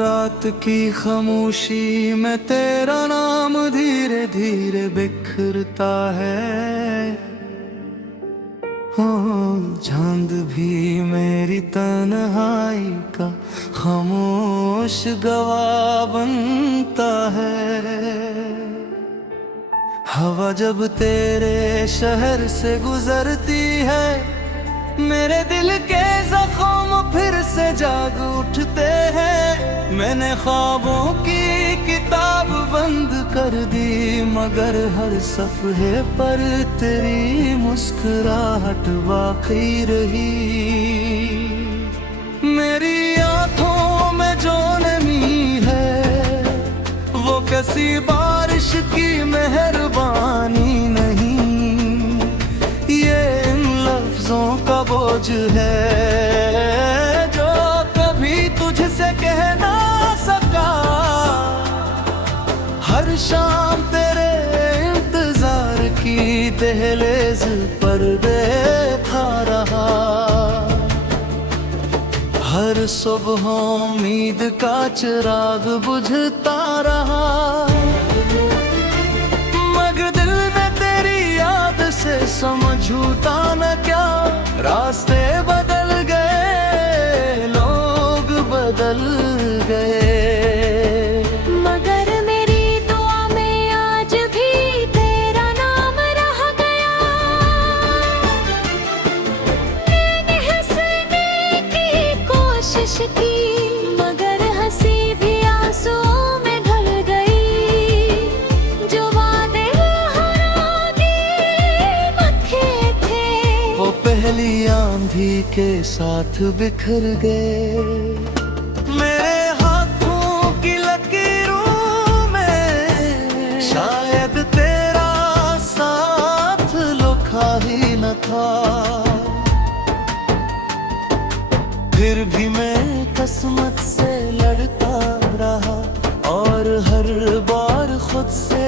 रात की खामोशी में तेरा नाम धीरे धीरे बिखरता है। हो चांद भी मेरी तन्हाई का खामोश गवाह बनता है। हवा जब तेरे शहर से गुजरती है, मेरे दिल के जख्म फिर से जाग उठते हैं। मैंने ख्वाबों की किताब बंद कर दी, मगर हर सफ़हे पर तेरी मुस्कुराहट बाकी रही। मेरी आँखों में जो नमी है, वो किसी बारिश की मेहरबानी नहीं, ये इन लफ्जों का बोझ है जो कभी तुझसे कह ना सका। हर शाम तेरे इंतजार की दहलीज पर देखा रहा, हर सुबह उम्मीद का चिराग बुझता रहा। मगर दिल में तेरी याद से समझूता न क्या, रास्ते बदल गए, लोग बदल गए। मगर मेरी दुआ में आज भी तेरा नाम रह गया। मैंने हंसने की कोशिश की, मगर हंसी भी आंसुओं में ढल गई। जो वादे हरागे मखे थे, वो पहली आंधी के साथ बिखर गए। मेरे हाथों की लकीरों में शायद तेरा साथ लिखा ही न था, फिर भी मैं किस्मत से लड़ता रहा और हर बार खुद से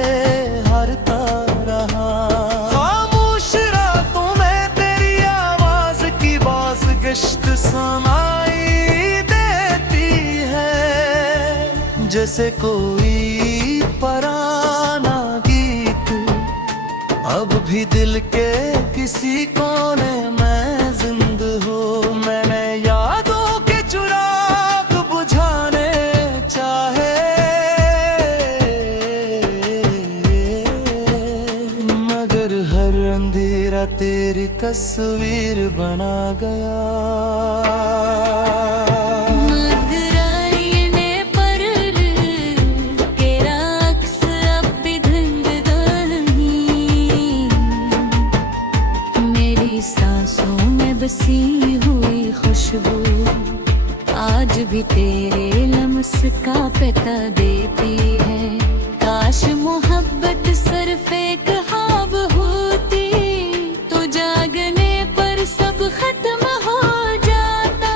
हारता रहा। खामोश रातों में तेरी आवाज की बास गश्त सुनाई देती है, जैसे कोई पुराना गीत अब भी दिल के किसी कोने में जिंदा हो। मैंने यादों के चिराग बुझाने चाहे, मगर हर अंधेरा तेरी तस्वीर बना गया। सांसों में बसी हुई खुशबू आज भी तेरे लम्स का पता देती है। काश मोहब्बत सिर्फ एक ख्वाब होती, तो जागने पर सब खत्म हो जाता।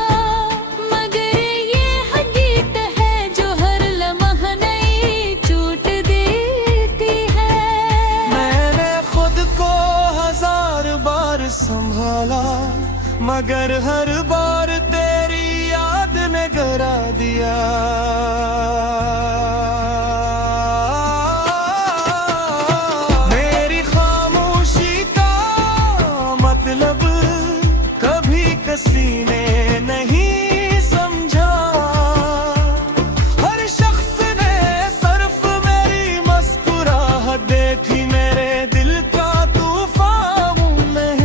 मगर ये हकीकत है जो हर लम्हा नई चोट देती है। मैंने खुद को हजार बार संभाला, मगर हर बार तेरी याद ने गिरा दिया। मेरी खामोशी का मतलब कभी किसी ने नहीं समझा। हर शख्स ने सिर्फ मेरी मुस्कुराहट देखी, मेरे दिल का तूफान में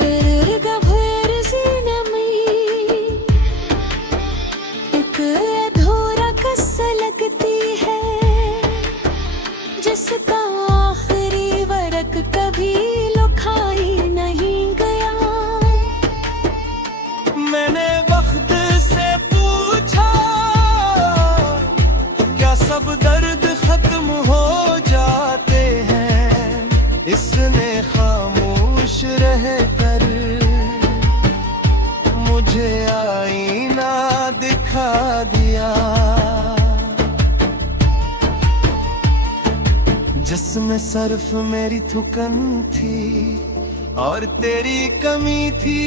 तेरे गभीर सीने में एक अधूरा कसर जिसमें सिर्फ मेरी थुकन थी और तेरी कमी थी।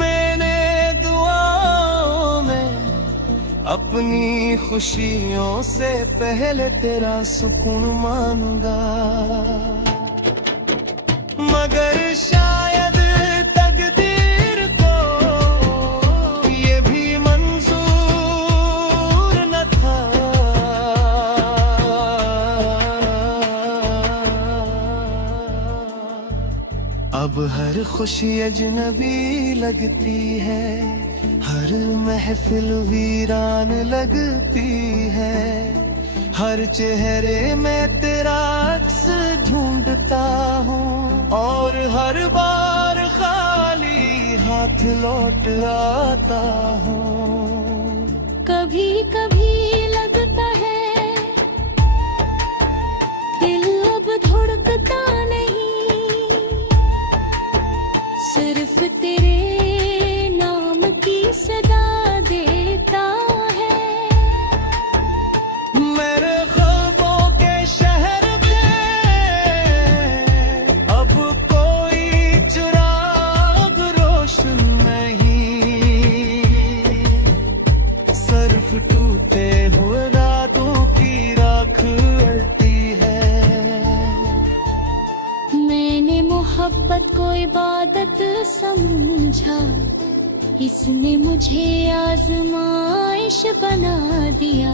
मैंने दुआओं में अपनी खुशियों से पहले तेरा सुकून मांगा, मगर शायद तकदीर को ये भी मंजूर न था। अब हर खुशी अजनबी लगती है, हर महफिल वीरान लगती है, हर चेहरे में तेरा अक्स ढूंढता हूँ और हर बार खाली हाथ लौट आता हूँ। कभी कभी लगता है दिल अब धड़कता नहीं, सिर्फ तेरे नाम की सदा देता है। मेरे ख्वाबों के शहर में अब कोई चिराग रोशन नहीं, सिर्फ टूटे हुए रातों की राख उड़ती है। मैंने मोहब्बत को इबादत समझा, इसने मुझे आजमाइश बना दिया।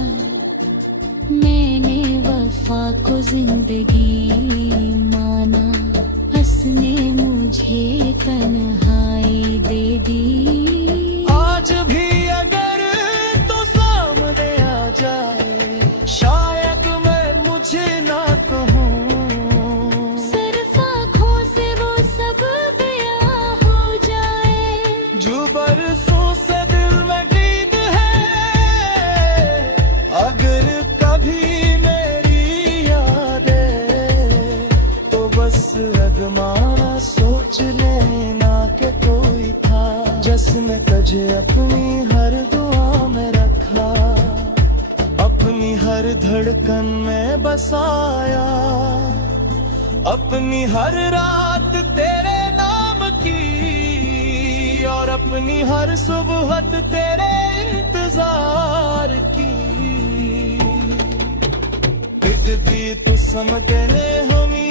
मैंने वफा को जिंदगी माना, हंसने मुझे तन्हाई दे दी। आज भी अगर तो सामने आ जाए, शायद मैं मुझे ना कहूँ, सिर्फ आँखों से वो सब बयां हो जाए जो बरसों से दिल में दीद है। अगर कभी मेरी याद है तो बस अगमाना सोच लेना कि कोई था जिसने तुझे अपनी हर दुआ में रखा, अपनी हर धड़कन में बसाया, अपनी हर रात तेरे नाम की और अपनी हर सुबह तेरे इंतजार की। दी तू समझने हमी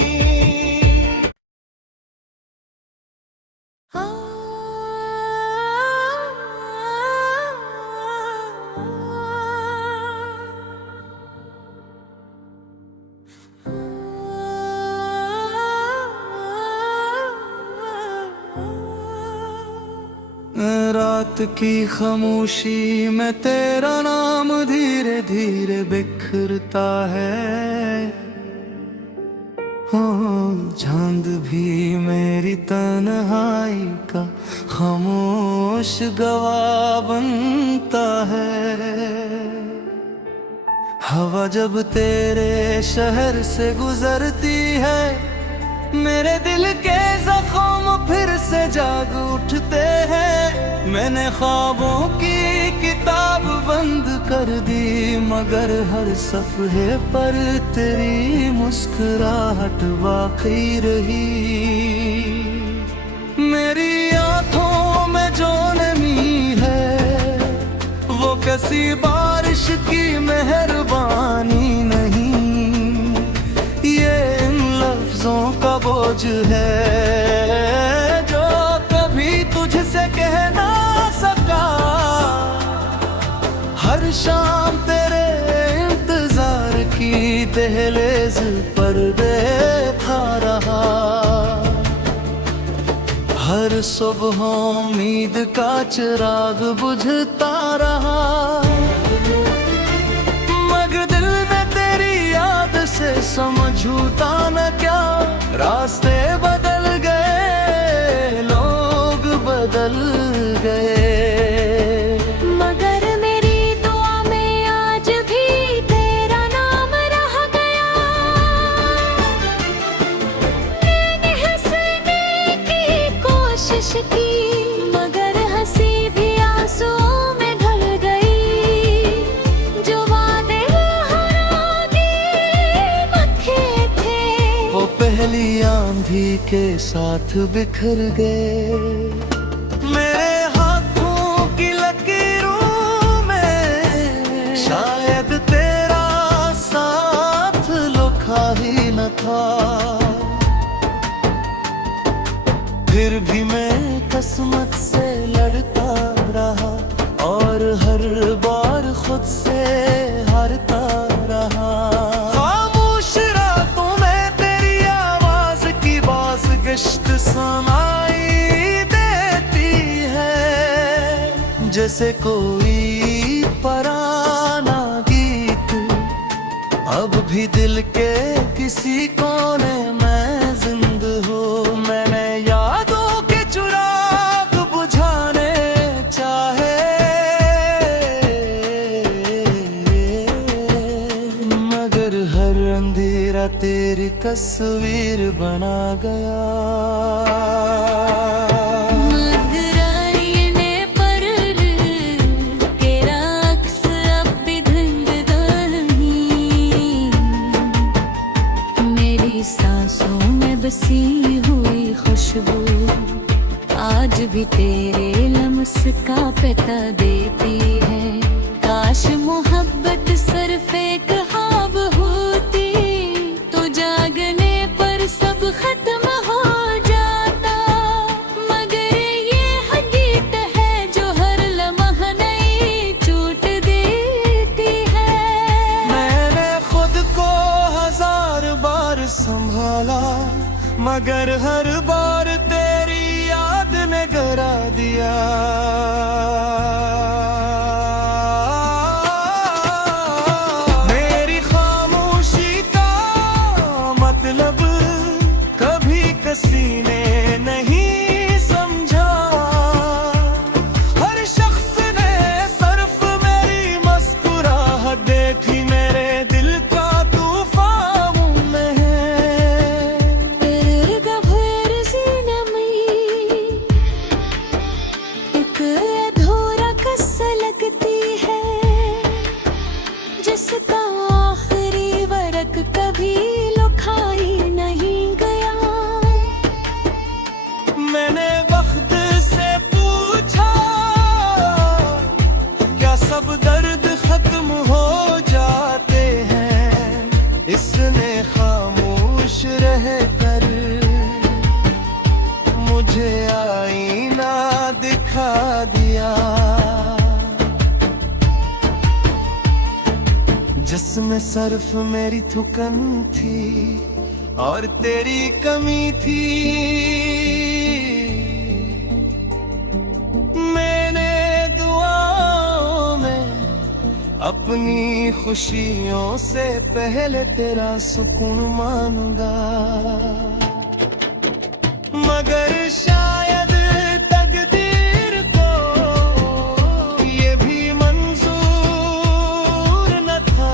रात की खामोशी में तेरा नाम धीरे धीरे बिखरता है। हो चांद भी मेरी तन्हाई का खामोश गवाह बनता है। हवा जब तेरे शहर से गुजरती है, मेरे दिल के जख्म फिर से जाग उठते हैं। मैंने ख्वाबों की किताब बंद कर दी, मगर हर सफ़हे पर तेरी मुस्कुराहट बाकी रही। मेरी आँखों में जो नमी है वो किसी बारिश की मेहरबानी नहीं, ये इन लफ्जों का बोझ है जो कभी तुझसे कह ना सका। हर शाम तेरे इंतजार की दहलीज पर देखा रहा, हर सुबह उम्मीद का चिराग बुझता रहा, मगर दिल में तेरी याद से समझूता न क्या। रास्ते बदल गए, लोग बदल गए, मगर मेरी दुआ में आज भी तेरा नाम रह गया। मैंने हंसने की कोशिश की, मगर हंसी भी आंसुओं में ढल गई। जो वादे आंधी के साथ बिखर गए। मेरे हाथों की लकीरों में शायद तेरा साथ लिखा ही न था। फिर भी मैं किस्मत से लड़ता रहा और हर बार खुद से हारता रहा। खामोश रातों में तेरी आवाज की बास गश्त सुनाई देती है, जैसे कोई पुराना गीत अब भी दिल के किसी कोने में जिंदा हो। मैंने यादों के चिराग बुझाने चाहे, मगर हर अंधेरा तेरी तस्वीर बना गया। सांसों में बसी हुई खुशबू आज भी तेरे लम्स का पता देती है। काश मोहब्बत सिर्फ एक ख्वाब होती तो जागने पर सब खत्म हो जाता, मगर ये हकीकत है जो हर लम्हा नई चोट देती है। मैंने खुद को हजार बार संभाला, मगर हर बार तेरी याद ने गिरा दिया। मेरी खामोशी का मतलब कभी किसी ने नहीं समझा। हर शख्स ने सिर्फ मेरी मुस्कुराहट देखी, मेरे दिल का तूफान में तेरे गहरे सीने में एक अधूरा किस्सा लगती है, जिसका आखिरी वर्क कभी लिखा ही नहीं गया। मैंने वक्त से पूछा क्या सब दर्द खत्म हो जाते हैं। इसने खामोश रह कर मुझे आईना दिखा दिया, जिसमें सिर्फ मेरी थुकन थी और तेरी कमी थी। मैंने दुआओं में अपनी खुशियों से पहले तेरा सुकून मांगा, मगर शायद तकदीर को ये भी मंजूर न था।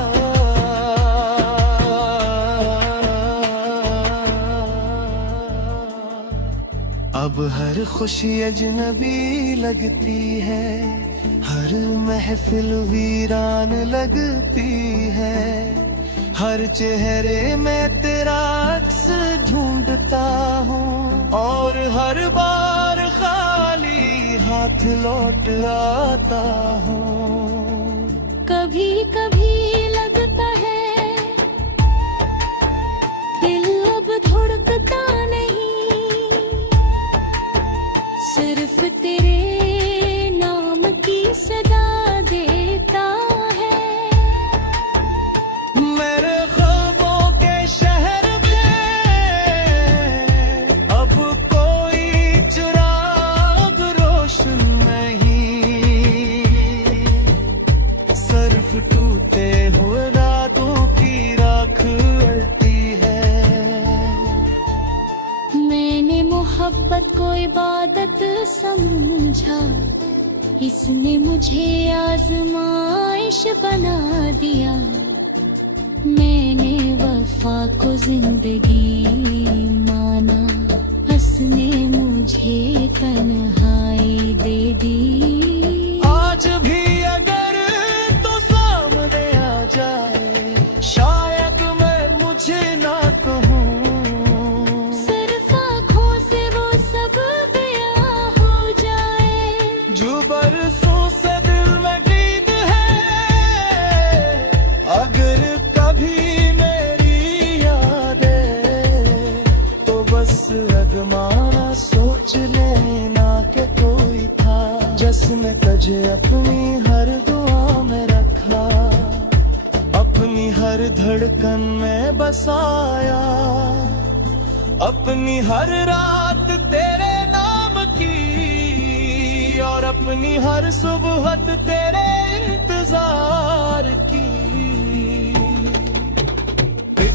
अब हर खुशी अजनबी लगती है, हर महफिल वीरान लगती है। हर चेहरे में तेरा अक्स ढूंढता हूँ और हर बार खाली हाथ लौट आता हूँ। कभी कभी लगता है दिल अब धड़कता नहीं, सिर्फ तेरे नाम की सदा देता है। मेरे ख्वाबों के शहर में अब कोई चिराग रोशन नहीं, सिर्फ टूटे हुए रातों की राख उड़ती है। मैंने मोहब्बत को इबादत समझा, इसने मुझे आजमाइश बना दिया। मैंने वफा को जिंदगी माना, हंसने मुझे तन्हाई दे दी। आज भी अगर तो सामने आ जाए, शायद मैं मुझे ना कहूँ। बस अगमाना सोच लेना के कोई था जिसने तुझे अपनी हर दुआ में रखा, अपनी हर धड़कन में बसाया, अपनी हर रात तेरे नाम की और अपनी हर सुबह तेरे इंतजार की।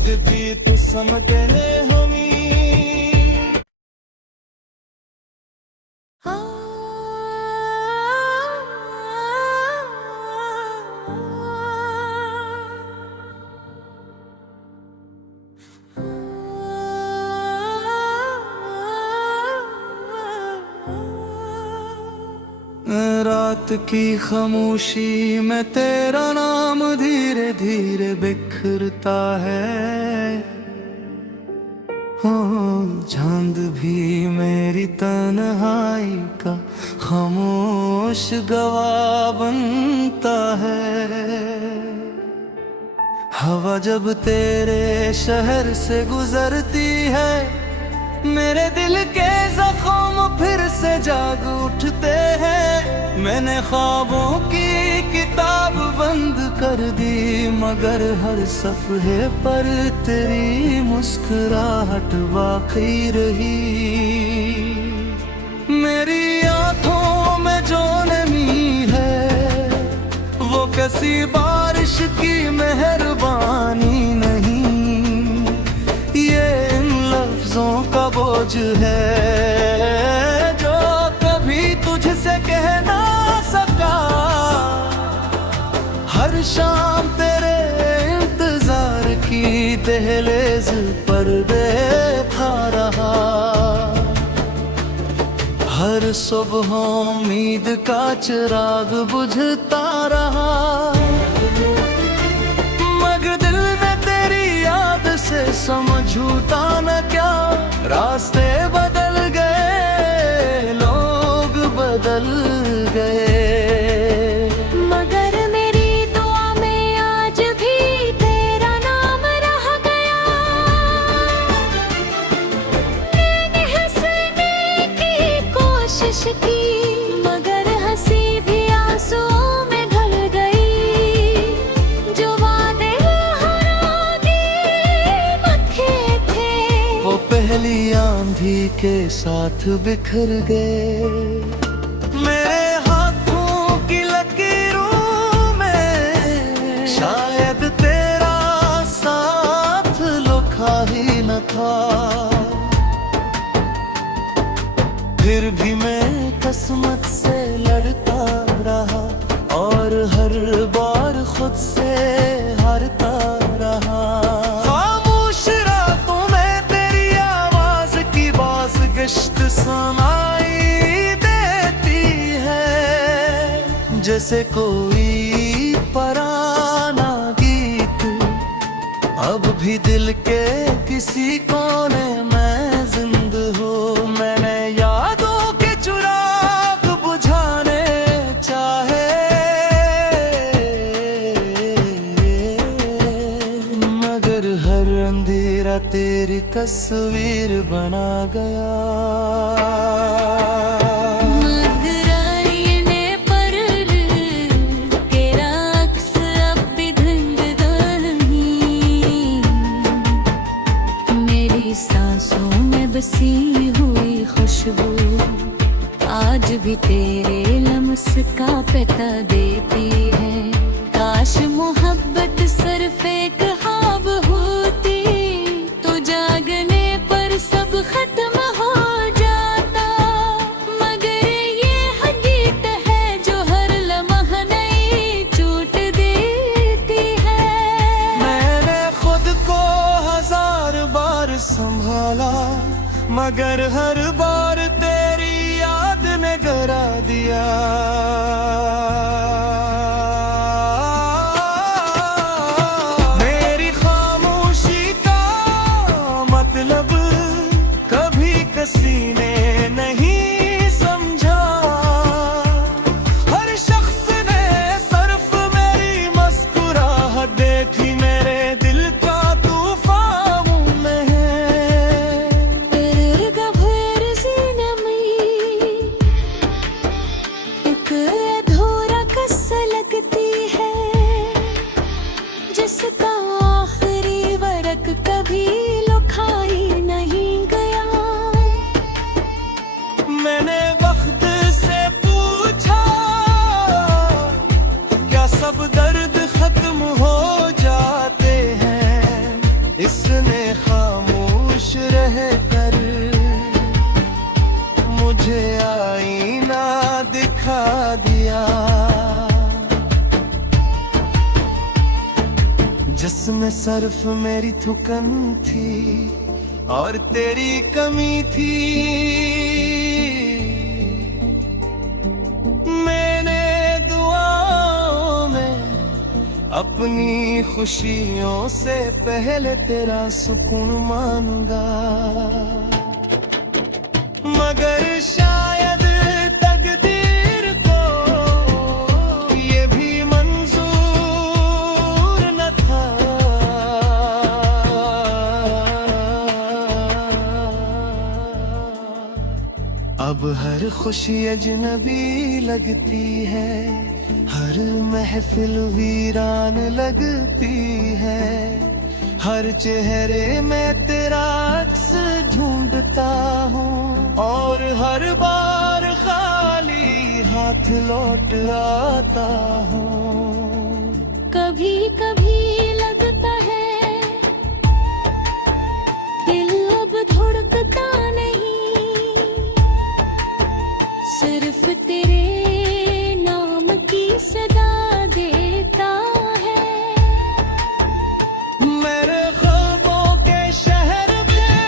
दी तू समझने हमी रात की खामोशी में तेरा नाम धीरे धीरे बिखरता है। हो चांद भी मेरी तन्हाई का खामोश गवाह बनता है। हवा जब तेरे शहर से गुजरती है, मेरे दिल के जख्म फिर से जाग उठते हैं। मैंने ख्वाबों की किताब बंद कर दी, मगर हर सफ़हे पर तेरी मुस्कुराहट बाकी रही। मेरी आँखों में जो नमी है वो किसी बारिश की मेहरबानी नहीं, ये इन लफ्जों का बोझ है जो कभी तुझसे कह ना सका। हर शाम तेरे इंतजार की दहलीज पर बैठा रहा, हर सुबह उम्मीद का चिराग बुझता रहा। मगर दिल में तेरी याद से समझूता न क्या, रास्ते बदल गए, लोग बदल गए। मगर मेरी दुआ में आज भी तेरा नाम रह गया। मैंने हंसने की कोशिश की, मगर हंसी भी आंसुओं में ढल गई। जो वादे हरागे मखे थे वो पहली आंधी के साथ बिखर गए। मेरे हाथों की लकीरों में शायद तेरा साथ लिखा ही न था, फिर भी मैं किस्मत से लड़ता रहा और हर बार खुद से हारता रहा। खामोश रातों में तेरी आवाज की बास गश्त सुनाई देती है, जैसे कोई पुराना गीत अब भी दिल के किसी कोने में जिंदा हो। मैंने यादों के चिराग बुझाने चाहे, मगर हर अंधेरा तेरी तस्वीर बना गया। सांसों में बसी हुई खुशबू आज भी तेरे लम्स का पता देती है। काश मोहब्बत सिर्फ एक ख्वाब होती तो जागने पर सब खत्म हो जाता, मगर ये हकीकत है जो हर लम्हा नई चोट देती है। मैंने खुद को हजार बार संभाला, मगर हर बार तेरी याद ने गिरा दिया। मेरी खामोशी का मतलब कभी किसी ने नहीं समझा। हर शख्स ने सिर्फ मेरी मुस्कुराहट देखी, मेरे दिल का तूफान में है। तेरे जिसमें सिर्फ मेरी थुकन थी और तेरी कमी थी। मैंने दुआओं में अपनी खुशियों से पहले तेरा सुकून मांगा, मगर शायद तकदीर को ये भी मंजूर न था। अब हर खुशी अजनबी लगती है, हर महफिल वीरान लगती है, हर चेहरे में तेरा अक्स ढूंढता हूँ और हर बार खाली हाथ लौट आता हूँ। कभी कभी लगता है दिल अब धड़कता नहीं, सिर्फ तेरे नाम की सदा देता है। मेरे ख्वाबों के शहर में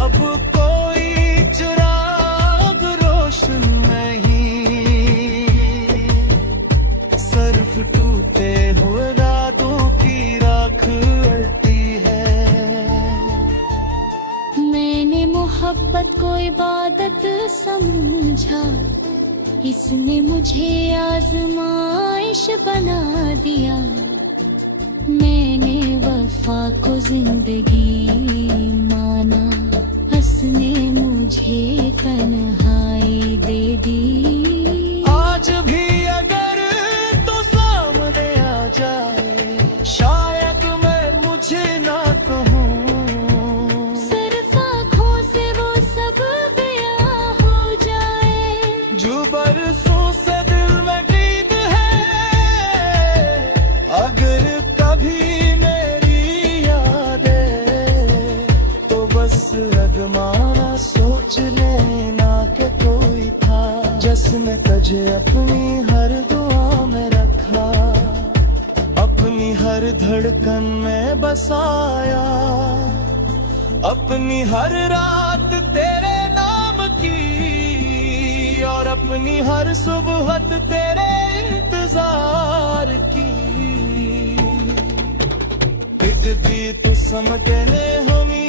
अब कोई चिराग रोशन नहीं, सिर्फ टूटे हुए रातों की राख उड़ती है। मैंने मोहब्बत को इबादत समझा, इसने मुझे आजमाइश बना दिया। मैंने वफा को जिंदगी माना, हंसने मुझे तन्हाई दे दी। आज भी अगर तो सामने आ जाए, शायद मैं मुझे ना कहूँ, सिर्फ आँखों से वो सब बयां हो जाए जो बरसों से दिल में गीत है। अगर कभी मेरी याद है तो बस अगमाना सोच लेना कि कोई था जिसने तुझे अपनी हर दुआ में रखा, अपनी हर धड़कन में बसाया, अपनी हर रात तेरे नाम की और अपनी हर सुबह तेरे इंतजार की। दिखती तू समझने हमी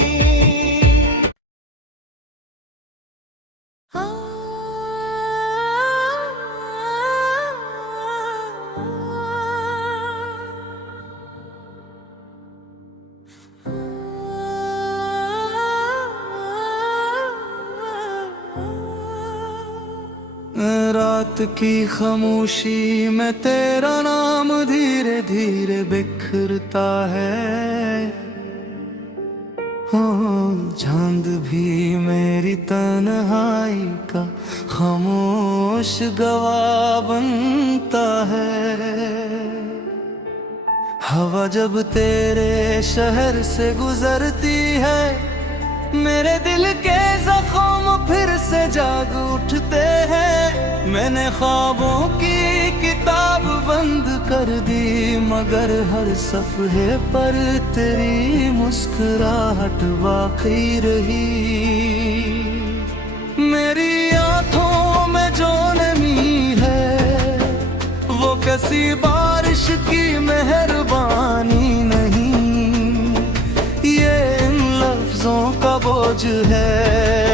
रात की खामोशी में तेरा नाम धीरे धीरे बिखरता है। हो चांद भी मेरी तन्हाई का खामोश गवाह बनता है। हवा जब तेरे शहर से गुजरती है, मेरे दिल के जख्म फिर से जाग उठते हैं। मैंने ख्वाबों की किताब बंद कर दी, मगर हर सफ़हे पर तेरी मुस्कुराहट बाकी रही। मेरी आँखों में जो नमी है वो किसी बारिश की मेहरबानी नहीं, ये इन लफ्जों का बोझ है